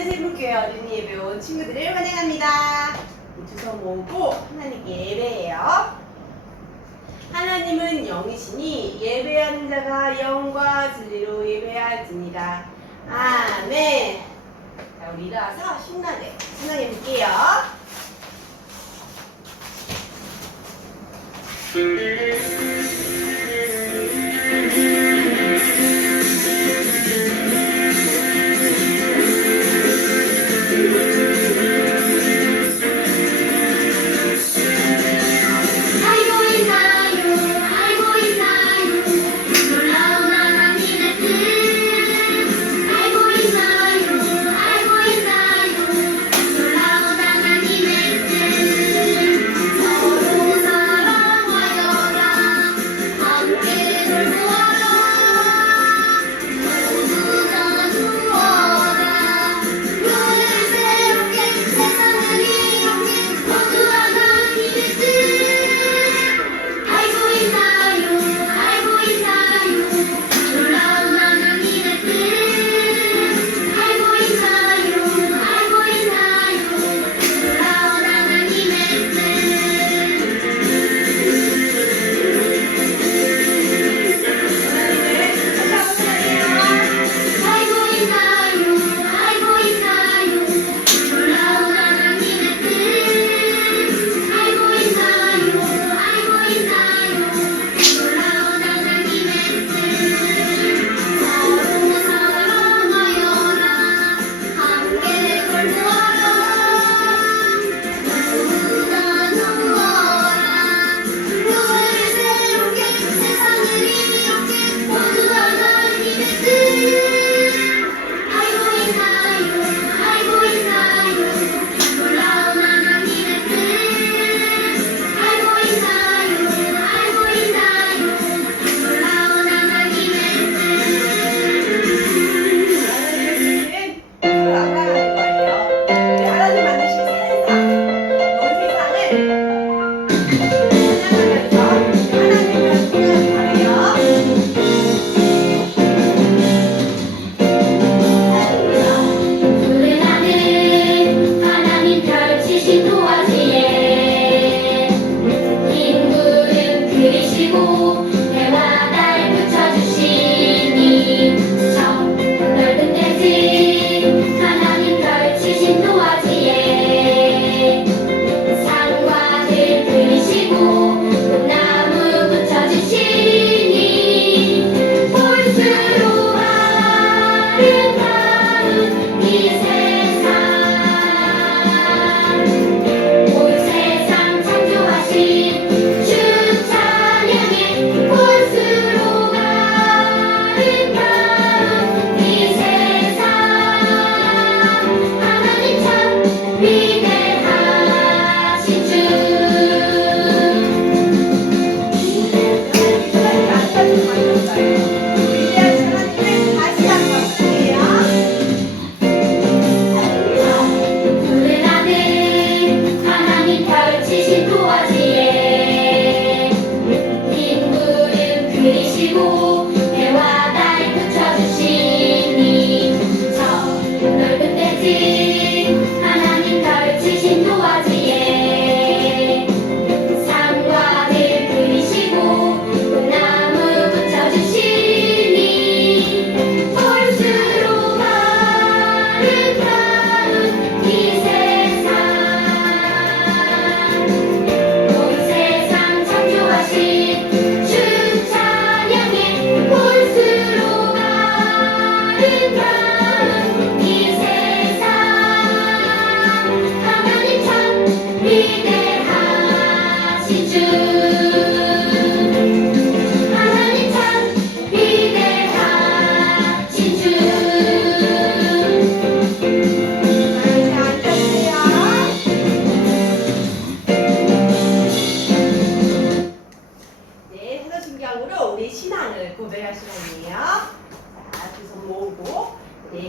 하나씩 해볼게요. 어린이 예배 온 친구들을 환영합니다. 두 손 모으고 하나님께 예배해요. 하나님은 영이시니 예배하는 자가 영과 진리로 예배할지니라. 아멘. 자, 우리 일어나서 신나게 해볼게요.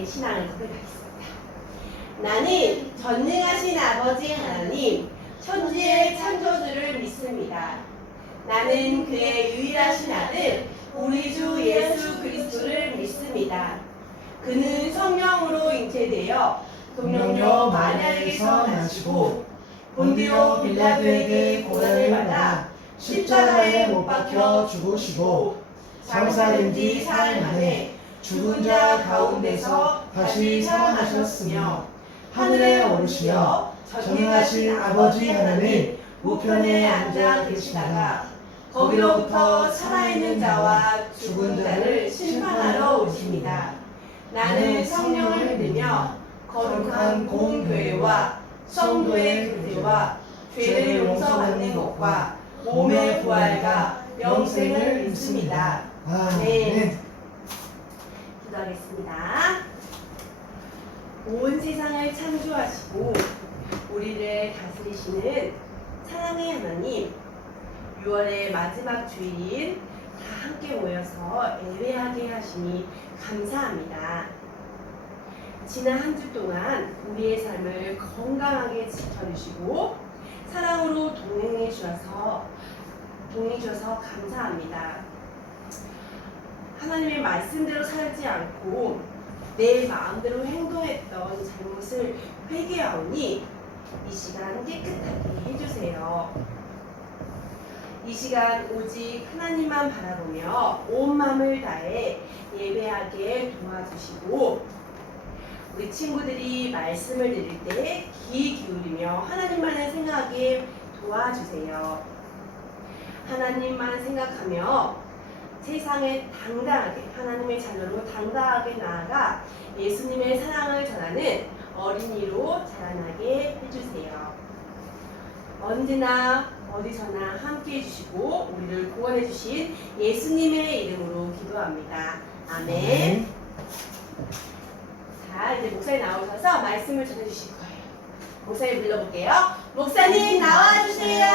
신앙을 고백하겠습니다. 나는 전능하신 아버지 하나님, 천지의 창조주를 믿습니다. 나는 그의 유일하신 아들, 우리 주 예수 그리스도를 믿습니다. 그는 성령으로 잉태되어 동령녀 마리아에게서 나시고 본디오 빌라도에게 고난을 받아 십자가에 못 박혀 죽으시고 장사된 지 사흘 만에 죽은 자 가운데서 다시 살아나셨으며 하늘에 오르시어 전능하신 아버지 하나님 우편에 앉아 계시다가 거기로부터 살아있는 자와 죽은 자를 심판하러 오십니다. 나는 성령을 믿으며 거룩한 공교회와 성도의 교제와 죄를 용서받는 것과 몸의 부활과 영생을 믿습니다. 아멘. 기도하겠습니다. 온 세상을 창조하시고 우리를 다스리시는 사랑의 하나님, 6월의 마지막 주일인 다 함께 모여서 예배하게 하시니 감사합니다. 지난 한 주 동안 우리의 삶을 건강하게 지켜주시고 사랑으로 동행해 주셔서 감사합니다. 하나님의 말씀대로 살지 않고 내 마음대로 행동했던 잘못을 회개하오니 이 시간 깨끗하게 해주세요. 이 시간 오직 하나님만 바라보며 온 마음을 다해 예배하게 도와주시고 우리 친구들이 말씀을 들을 때 귀 기울이며 하나님만을 생각하게 도와주세요. 하나님만 생각하며 세상에 당당하게 하나님의 자녀로 당당하게 나아가 예수님의 사랑을 전하는 어린이로 자라나게 해주세요. 언제나 어디서나 함께 해주시고 우리를 구원해 주신 예수님의 이름으로 기도합니다. 아멘. 자, 이제 목사님 나오셔서 말씀을 전해주실 거예요. 목사님 불러볼게요. 목사님 나와주세요.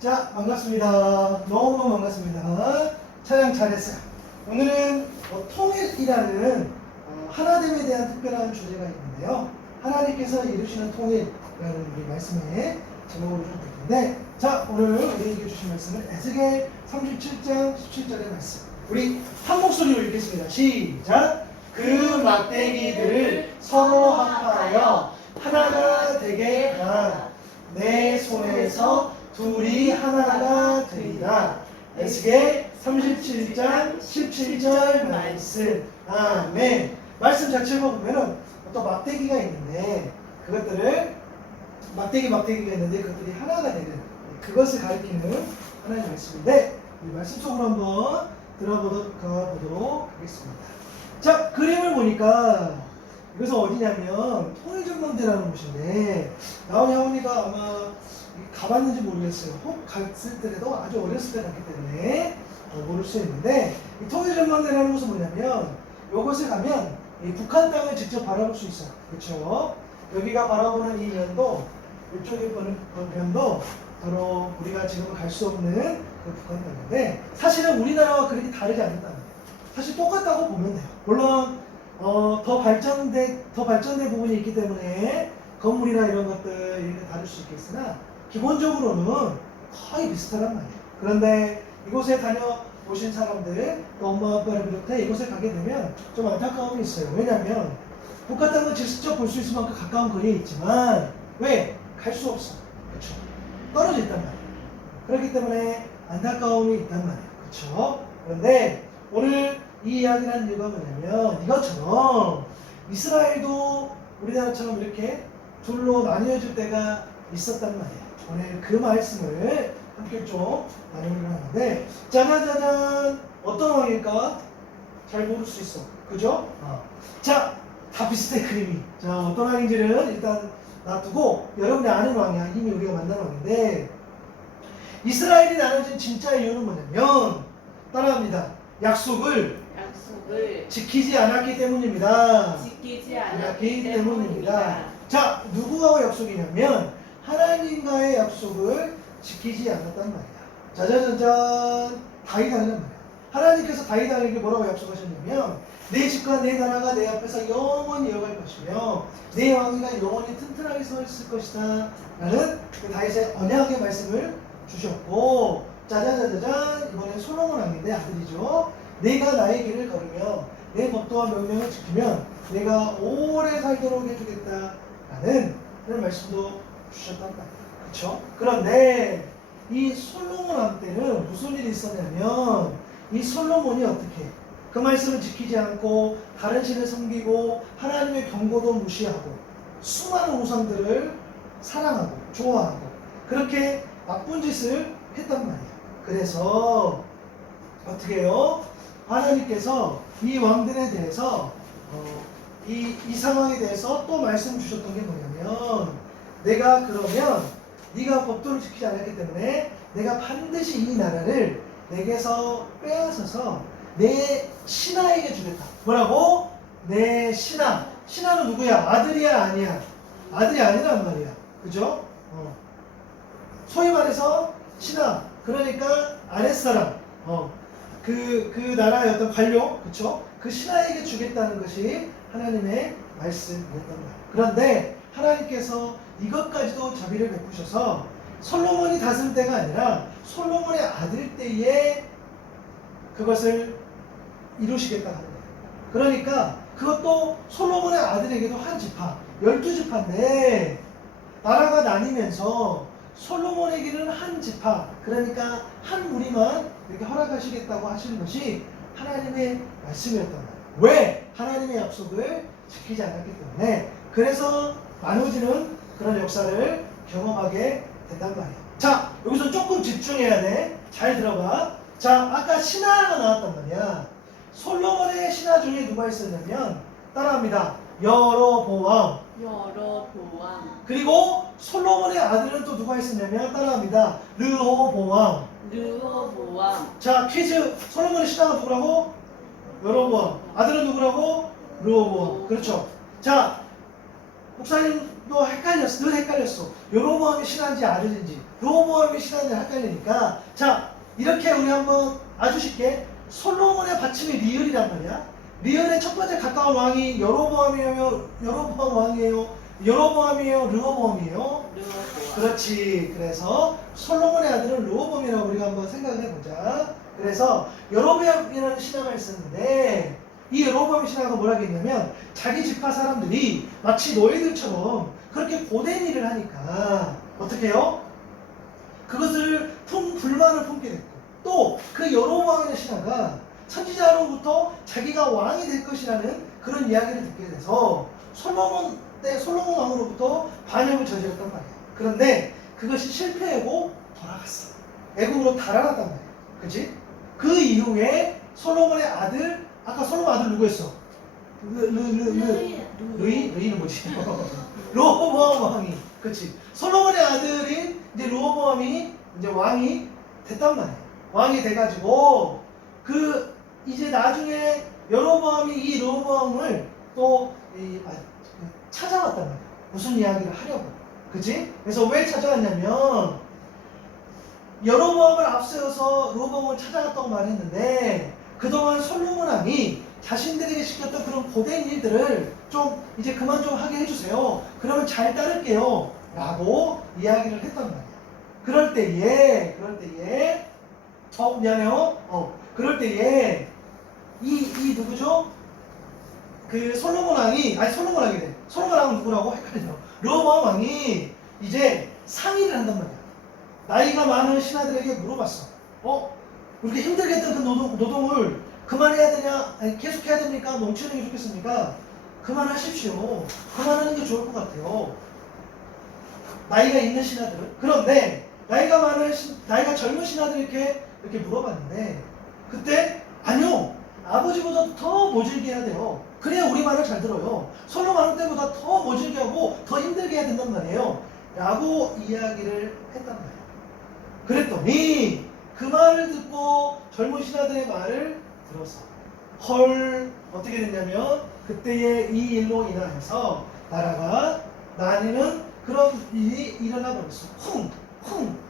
자, 반갑습니다. 너무 반갑습니다. 찬양 잘했어요. 오늘은 통일이라는 하나됨에 대한 특별한 주제가 있는데요. 하나님께서 이루시는 통일이라는 우리 말씀의 제목으로 좀 볼 텐데, 자, 오늘 우리에게 주신 말씀은 에스겔 37장 17절의 말씀. 우리 한 목소리로 읽겠습니다. 시작! 그 막대기들을 서로 합하여 하나가 되게 하라. 내 손에서 둘이 하나가 되리라. 에스겔 37장 17절 말씀. 아멘. 말씀 자체를 보면은 어떤 막대기가 있는데 막대기가 있는데 그것들이 하나가 되는 그것을 가리키는 하나의 말씀인데 이 말씀 속으로 한번 들어보도록 하겠습니다. 자, 그림을 보니까 이것은 어디냐면 통일전망대라는 곳인데 나온이 어머니가 아마 가봤는지 모르겠어요. 혹 갔을 때라도 아주 어렸을 때 갔기 때문에 모를 수 있는데 이 통일전망대라는 곳은 뭐냐면 이곳에 가면 이 북한 땅을 직접 바라볼 수 있어요. 그렇죠? 여기가 바라보는 이 면도 이쪽에 보는 면도 바로 우리가 지금 갈 수 없는 그 북한 땅인데 사실은 우리나라와 그렇게 다르지 않다는 거예요. 사실 똑같다고 보면 돼요. 물론 더 발전된 부분이 있기 때문에 건물이나 이런 것들 이렇게 다를 수 있겠으나 기본적으로는 거의 비슷하단 말이에요. 그런데 이곳에 다녀오신 사람들, 또 엄마 아빠를 비롯해 이곳에 가게 되면 좀 안타까움이 있어요. 왜냐하면 북한 땅은 직접 볼 수 있을 만큼 가까운 거리에 있지만 왜? 갈 수 없어. 그렇죠? 떨어져 있단 말이에요. 그렇기 때문에 안타까움이 있단 말이에요. 그렇죠? 그런데 오늘 이 이야기라는 이유가 뭐냐면 이것처럼 이스라엘도 우리나라처럼 이렇게 둘로 나뉘어질 때가 있었단 말이에요. 오늘 그 말씀을 함께 좀 나누려고 하는데 짜자자잔 어떤 왕일까? 잘 모를 수 있어. 그죠? 자, 다 비슷해 그림이. 자, 어떤 왕인지는 일단 놔두고 여러분이 아는 왕이야. 이미 우리가 만난 왕인데 이스라엘이 나눠진 진짜 이유는 뭐냐면 따라합니다. 약속을 지키지 않았기 때문입니다. 자, 누구하고 약속이냐면 하나님과의 약속을 지키지 않았단 말이야. 짜자자잔 다윗하는 말이야. 하나님께서 다윗에게 뭐라고 약속하셨냐면 내 집과 내 나라가 내 앞에서 영원히 이어갈 것이며 내 왕위가 영원히 튼튼하게 서 있을 것이다 라는 그 다윗의 언약의 말씀을 주셨고 짜자자자잔 이번엔 솔로몬 왕인데 아들이죠. 내가 나의 길을 걸으며 내 법도와 명령을 지키면 내가 오래 살도록 해주겠다라는 그런 말씀도 주셨단 말이에요. 그렇죠? 그런데 이 솔로몬 왕 때는 무슨 일이 있었냐면 이 솔로몬이 어떻게 그 말씀을 지키지 않고 다른 신을 섬기고 하나님의 경고도 무시하고 수많은 우상들을 사랑하고 좋아하고 그렇게 나쁜 짓을 했단 말이에요. 그래서 어떻게 해요? 하나님께서 이 왕들에 대해서 이 상황에 대해서 또 말씀 주셨던 게 뭐냐면 내가 그러면 네가 법도를 지키지 않았기 때문에 내가 반드시 이 나라를 내게서 빼앗아서 내 신하에게 주겠다. 뭐라고? 내 신하. 신하는 누구야? 아들이야 아니야? 아들이 아니란 말이야. 그죠? 소위 말해서 신하. 그러니까 아랫사람. 그 나라의 어떤 관료. 그쵸? 그 신하에게 주겠다는 것이 하나님의 말씀이었단 말이에요. 그런데 하나님께서 이것까지도 자비를 베푸셔서 솔로몬이 다스릴 때가 아니라 솔로몬의 아들 때에 그것을 이루시겠다 하는 거예요. 그러니까 그것도 솔로몬의 아들에게도 한 지파, 12지파인데 나라가 나뉘면서 솔로몬에게는 한 지파, 그러니까 한 무리만 이렇게 허락하시겠다고 하시는 것이 하나님의 말씀이었단 말이에요. 왜? 하나님의 약속을 지키지 않았기 때문에. 그래서 나눠지는 그런 역사를 경험하게 된단 말이에요. 자, 여기서 조금 집중해야 돼. 잘 들어봐. 자, 아까 신하가 나왔단 말이야. 솔로몬의 신하 중에 누가 있었냐면 따라합니다. 여로보암. 여로보암, 그리고 솔로몬의 아들은 또 누가 있었냐면 따라합니다. 르호보암. 르호보암, 자, 퀴즈. 솔로몬의 신하가 누구라고? 여로보암. 아들은 누구라고? 르호보암. 그렇죠. 자, 목사님도 헷갈렸어. 늘 헷갈렸어. 여로보암이 신하인지 아들인지 르호보암이 신하인지 헷갈리니까 자, 이렇게 우리 한번 아주 쉽게 솔로몬의 받침이 리을이란 말이야. 리을의 첫 번째 가까운 왕이 여로보암이에요? 여로보암 왕이에요? 여로보암이에요? 르호보암이에요? 르호보암, 그렇지. 그래서 솔로몬의 아들은 르호보암이라고 우리가 한번 생각을 해보자. 그래서 여로보암이라는 신하가 있었는데 이 여로보암 신하가 뭐라고 했냐면 자기 지파 사람들이 마치 너희들처럼 그렇게 고된 일을 하니까 어떻게 해요? 그것을 불만을 품게 됐고 또 그 여로보암이라는 신하가 선지자로부터 자기가 왕이 될 것이라는 그런 이야기를 듣게 돼서 솔로몬 왕으로부터 반역을 저질렀단 말이에요. 그런데 그것이 실패하고 돌아갔어. 애국으로 달아났단 말이에요. 그치? 그 이후에 솔로몬의 아들, 아까 솔로몬 아들 누구였어? 르이는 뭐지? 르호보암 왕이. 그치? 솔로몬의 아들인 이제 르호보암이 이제 왕이 됐단 말이에요. 왕이 돼가지고 이제 나중에 여로보암이 이 르호보암을 또 찾아왔단 말이야. 무슨 이야기를 하려고. 그치? 그래서 왜 찾아왔냐면 여로보암을 앞세워서 르호보암을 찾아갔다고 말했는데 그동안 솔로몬 왕이 자신들에게 시켰던 그런 고된 일들을 좀 이제 그만 좀 하게 해주세요. 그러면 잘 따를게요. 라고 이야기를 했단 말이야. 그럴 때에 미안해요. 그럴 때에 이 누구죠? 그 솔로몬 왕은 누구라고 헷갈려. 르호보암 왕이 이제 상의를 한단 말이야. 나이가 많은 신하들에게 물어봤어. 이렇게 힘들게 했던 그 노동을 그만해야 되냐? 아니, 계속해야 됩니까? 넘치는 게 좋겠습니까? 그만하십시오. 그만하는 게 좋을 것 같아요. 나이가 있는 신하들은. 그런데 나이가 젊은 신하들 이렇게 물어봤는데 그때 아니요. 아버지보다 더 모질게 해야 돼요. 그래야 우리 말을 잘 들어요. 솔로몬 때보다 더 모질게 하고 더 힘들게 해야 된단 말이에요. 라고 이야기를 했단 말이에요. 그랬더니 그 말을 듣고 젊은 신하들의 말을 들어서 어떻게 됐냐면 그때의 이 일로 인하여서 나라가 나뉘는 그런 일이 일어나 버렸어.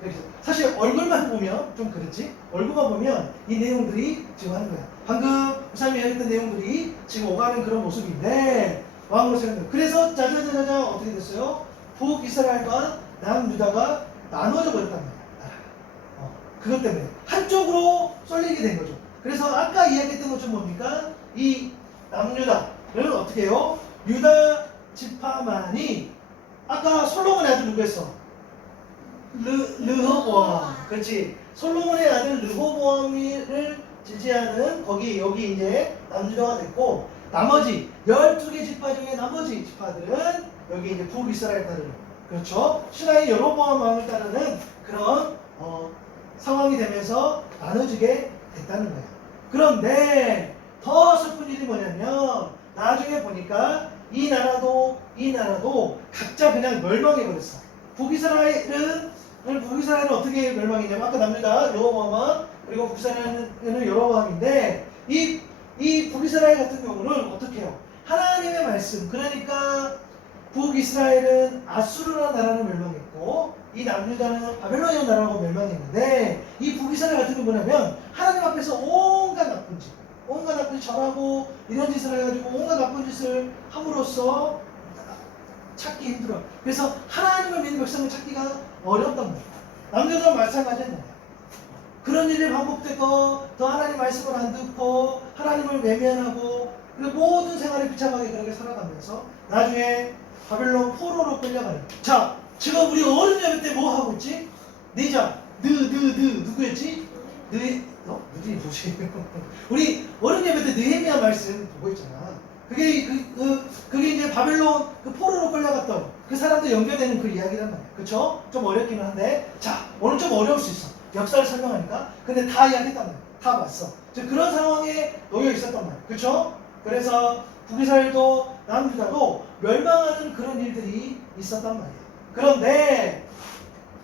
이렇게. 사실 얼굴만 보면 좀 그렇지? 얼굴만 보면 이 내용들이 지금 하는 거야. 방금 우상이 이야기했던 내용들이 지금 오가는 그런 모습인데 왕으로 세운 거야. 그래서 짜자자자자 어떻게 됐어요? 북이스라엘과 남유다가 나눠져 버렸단 말이야. 나라가. 그것 때문에 한쪽으로 쏠리게 된 거죠. 그래서 아까 이야기했던 것 좀 뭡니까? 이 남유다는 어떻게 해요? 유다 지파만이 아까 솔로몬의 아들 누구였어? 르호보암. 그렇지. 솔로몬의 아들 르호보암을 지지하는 여기 이제 남유다가 됐고, 나머지 12개 지파 중에 나머지 지파들은 여기 이제 북이스라엘 따르는, 그렇죠? 신하의 여로보암 왕을 따르는 그런 상황이 되면서 나눠지게 됐다는 거예요. 그런데 더 슬픈 일이 뭐냐면 나중에 보니까 이 나라도 각자 그냥 멸망해버렸어. 북이스라엘은 어떻게 멸망했냐면 아까 남유다 여로보암, 그리고 북이스라엘은 여로보암인데 이 북이스라엘 같은 경우는 어떻게 해요? 하나님의 말씀, 그러니까 북이스라엘은 아수르라는 나라로 멸망했고 이 남유다는 바벨론이라는 나라로 멸망했는데 이 북이스라엘 같은 경우는 뭐냐면 하나님 앞에서 온갖 나쁜 짓 절하고 이런 짓을 해가지고 온갖 나쁜 짓을 함으로써 찾기 힘들어. 그래서 하나님을 믿는 백성을 찾기가 어렵단 말이야. 남유다는 마찬가지인 거야. 그런 일이 반복되고 더 하나님 말씀을 안 듣고 하나님을 외면하고 그리고 모든 생활을 비참하게 그렇게 살아가면서 나중에 바벨론 포로로 끌려가는. 자, 지금 우리 어른 예배 때 뭐 하고 있지? 누구였지? 누구지 보세요. 우리 어른 예배 때 느헤미야 말씀 보고 있잖아. 그게 이제 바벨론 그 포로로 끌려갔던 그 사람도 연결되는 그 이야기란 말이야. 그쵸? 좀 어렵기는 한데, 자, 오늘 좀 어려울 수 있어. 역사를 설명하니까. 근데 다 이야기했단 말이야. 다 봤어. 그런 상황에 놓여 있었단 말이야. 그쵸? 그래서 북이스라엘도 남유다도 멸망하는 그런 일들이 있었단 말이야. 그런데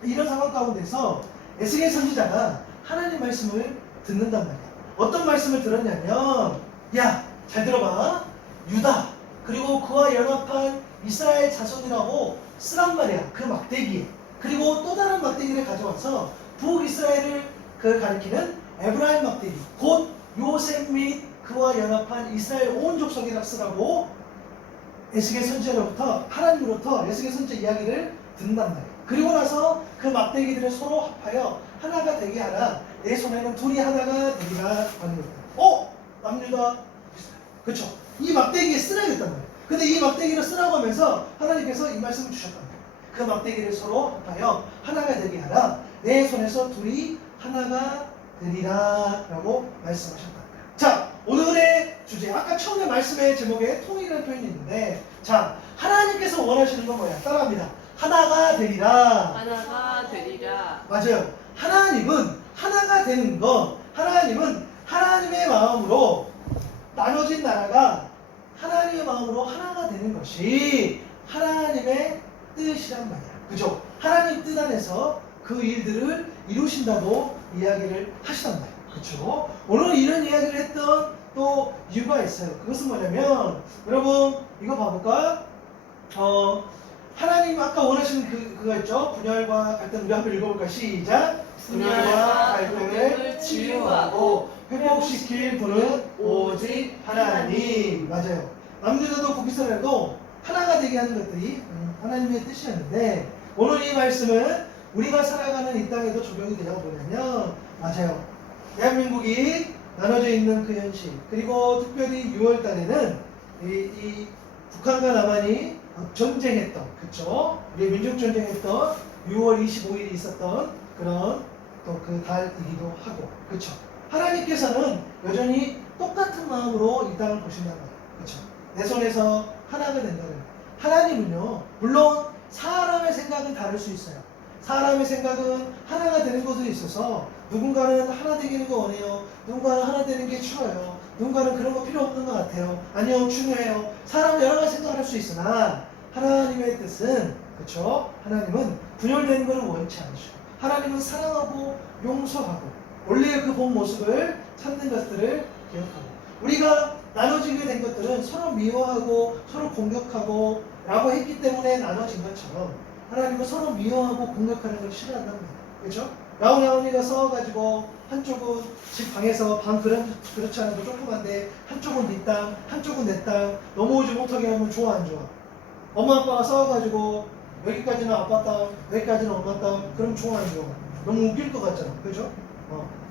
이런 상황 가운데서 에스겔 선지자가 하나님 말씀을 듣는단 말이야. 어떤 말씀을 들었냐면, 야, 잘 들어봐. 유다 그리고 그와 연합한 이스라엘 자손이라고 쓰란 말이야. 그 막대기에. 그리고 또 다른 막대기를 가져와서 북이스라엘을 가리키는 에브라임 막대기, 곧 요셉 및 그와 연합한 이스라엘 온 족속이라 쓰라고 에스겔 선지자로부터, 하나님으로부터 에스겔 선지자 이야기를 듣는단 말이야. 그리고 나서 그 막대기들을 서로 합하여 하나가 되게 하라. 내 손에는 둘이 하나가 되리라 하는 거다. 남유다, 그쵸? 이 막대기에 쓰라겠단 말이야. 근데 이 막대기를 쓰라고 하면서 하나님께서 이 말씀을 주셨단 말이야. 그 막대기를 서로 합하여 하나가 되게 하라. 내 손에서 둘이 하나가 되리라 라고 말씀하셨단 말이야. 자, 오늘의 주제, 아까 처음에 말씀의 제목에 통일이라는 표현이 있는데, 자, 하나님께서 원하시는 건 뭐야? 따라합니다. 하나가 되리라. 하나가 되리라. 맞아요. 하나님은 하나가 되는 것, 하나님은 하나님의 마음으로 나눠진 나라가 하나님의 마음으로 하나가 되는 것이 하나님의 뜻이란 말이야. 그죠? 하나님 뜻 안에서 그 일들을 이루신다고 이야기를 하시단 말이야. 그쵸? 오늘 이런 이야기를 했던 또 이유가 있어요. 그것은 뭐냐면, 여러분 이거 봐볼까? 하나님 아까 원하시는 그거 있죠? 분열과 갈등. 우리 한번 읽어볼까? 시작. 분열과 갈등을 치유하고 회복시킬 분은 오직 하나님. 맞아요. 남유다도 북이스라엘도 하나가 되게 하는 것들이 하나님의 뜻이었는데, 오늘 이 말씀은 우리가 살아가는 이 땅에도 적용이 되냐고 보냐면, 맞아요. 대한민국이 나눠져 있는 그 현실, 그리고 특별히 6월 달에는 이 북한과 남한이 전쟁했던, 그쵸? 우리 민족전쟁했던 6월 25일이 있었던 그런 또 그 달이기도 하고, 그쵸? 하나님께서는 여전히 똑같은 마음으로 이 땅을 보신다는 거예요. 그쵸? 내 손에서 하나가 된다는 거예요. 하나님은요, 물론 사람의 생각은 다를 수 있어요. 사람의 생각은 하나가 되는 것도 있어서 누군가는 하나 되기는 거 원해요. 누군가는 하나 되는 게 싫어요. 누군가는 그런 거 필요 없는 것 같아요. 아니요, 중요해요. 사람은 여러 가지 생각을 할 수 있으나 하나님의 뜻은, 그쵸? 하나님은 분열되는 것을 원치 않으시고, 하나님은 사랑하고 용서하고 원래의 그 본 모습을 찾는 것들을 기억하고, 우리가 나눠지게 된 것들은 서로 미워하고 서로 공격하고 라고 했기 때문에 나눠진 것처럼 하나님은 서로 미워하고 공격하는 걸 싫어한단 말이에요. 그렇죠? 라온이가 싸워가지고 한쪽은 집 방에서 방 그렇지 않아도 조그만데 한쪽은 네 땅, 한쪽은 내 땅 넘어오지 못하게 하면 좋아 안 좋아? 엄마 아빠가 싸워가지고 여기까지는 아빠 땅, 여기까지는 엄마 땅, 그럼 좋아 안 좋아? 너무 웃길 것 같잖아. 그죠?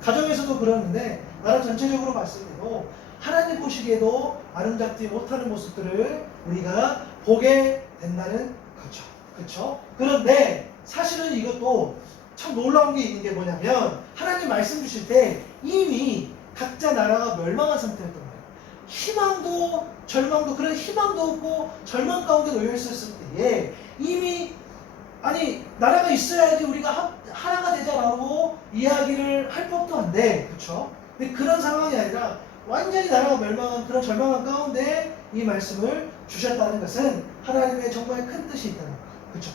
가정에서도 그러는데 나라 전체적으로 봤을 때도 하나님 보시기에도 아름답지 못하는 모습들을 우리가 보게 된다는 거죠. 그렇죠? 그런데 사실은 이것도 참 놀라운 게 있는 게 뭐냐면 하나님 말씀 주실 때 이미 각자 나라가 멸망한 상태였던 거예요. 희망도 절망도 그런 희망도 없고 절망 가운데 놓여 있었을 때에 이미 아니 나라가 있어야지 우리가 하나가 되자라고 이야기를 할 법도 한데 그렇죠? 근데 그런 상황이 아니라 완전히 나라가 멸망한 그런 절망한 가운데 이 말씀을 주셨다는 것은 하나님의 정말 큰 뜻이 있다는 거 그렇죠?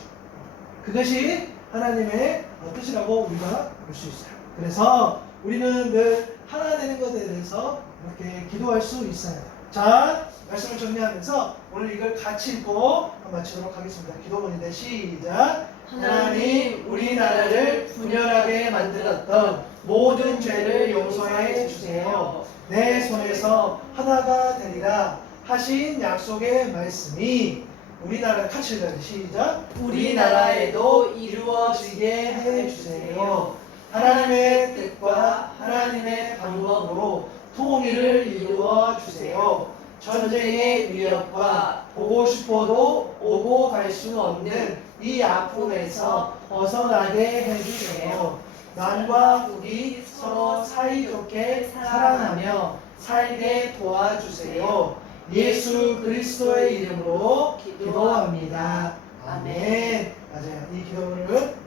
그것이 하나님의 뜻이라고 우리가 볼 수 있어요. 그래서 우리는 늘 하나 되는 것에 대해서 이렇게 기도할 수 있어요. 자, 말씀을 정리하면서 오늘 이걸 같이 읽고 마치도록 하겠습니다. 기도문인데 시작. 하나님, 우리나라를 분열하게 만들었던 모든 죄를 용서해 주세요. 내 손에서 하나가 되리라 하신 약속의 말씀이 우리나라 같이 읽어요. 시작. 우리나라에도 이루어지게 해주세요. 하나님의 뜻과 하나님의 방법으로 통일을 이루어 주세요. 전쟁의 위협과 보고 싶어도 오고 갈 수 없는 이 아픔에서 벗어나게 해주세요. 남과 북이 서로 사이좋게 사랑하며 살게 도와주세요. 예수 그리스도의 이름으로 기도합니다. 아멘. 맞아요. 이 기도문을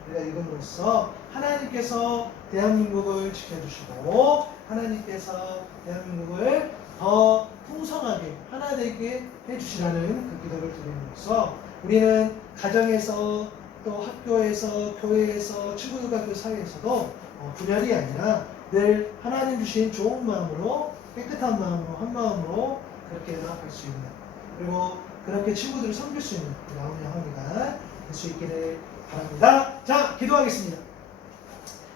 우리가 읽음으로써 하나님께서 대한민국을 지켜주시고 하나님께서 대한민국을 더 풍성하게 하나 되게 해주시라는 그 기도를 드림으로써 우리는 가정에서 또 학교에서 교회에서 친구들과 그 사이에서도 분열이 아니라 늘 하나님 주신 좋은 마음으로 깨끗한 마음으로 한 마음으로 그렇게 나아갈 수 있는 그리고 그렇게 친구들을 섬길 수 있는 나오냐 하니가 될 수 있기를 바랍니다. 자, 기도하겠습니다.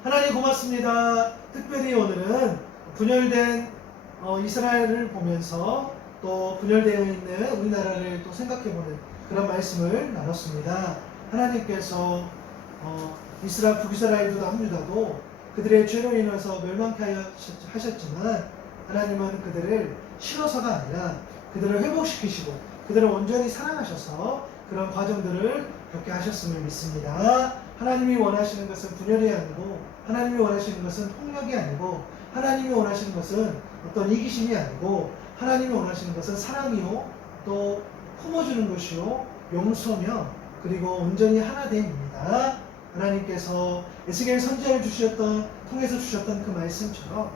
하나님 고맙습니다. 특별히 오늘은 분열된 이스라엘을 보면서 또 분열되어 있는 우리나라를 또 생각해보는 그런 말씀을 나눴습니다. 하나님께서 북이스라엘도 남유다도 그들의 죄로 인해서 멸망케 하셨지만 하나님은 그들을 싫어서가 아니라 그들을 회복시키시고 그들을 온전히 사랑하셔서 그런 과정들을 겪게 하셨음을 믿습니다. 하나님이 원하시는 것은 분열이 아니고 하나님이 원하시는 것은 폭력이 아니고 하나님이 원하시는 것은 어떤 이기심이 아니고 하나님이 원하시는 것은 사랑이요 또 품어주는 것이요 용서며 그리고 온전히 하나됨입니다. 하나님께서 에스겔 선지자를 통해서 주셨던 그 말씀처럼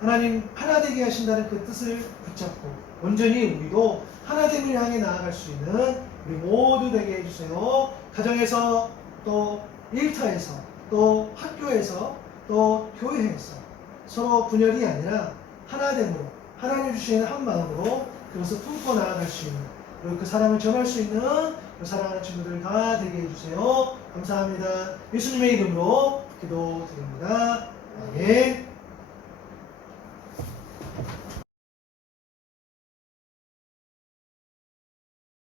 하나님 하나 되게 하신다는 그 뜻을 붙잡고 온전히 우리도 하나됨을 향해 나아갈 수 있는 우리 모두 되게 해주세요. 가정에서 또 일터에서 또 학교에서 또 교회에서 서로 분열이 아니라 하나됨으로 하나님 주시는 한 마음으로 그것을 품고 나아갈 수 있는 그리고 그 사랑을 전할 수 있는 그 사랑하는 친구들 다 되게 해주세요. 감사합니다. 예수님의 이름으로 기도드립니다. 아멘.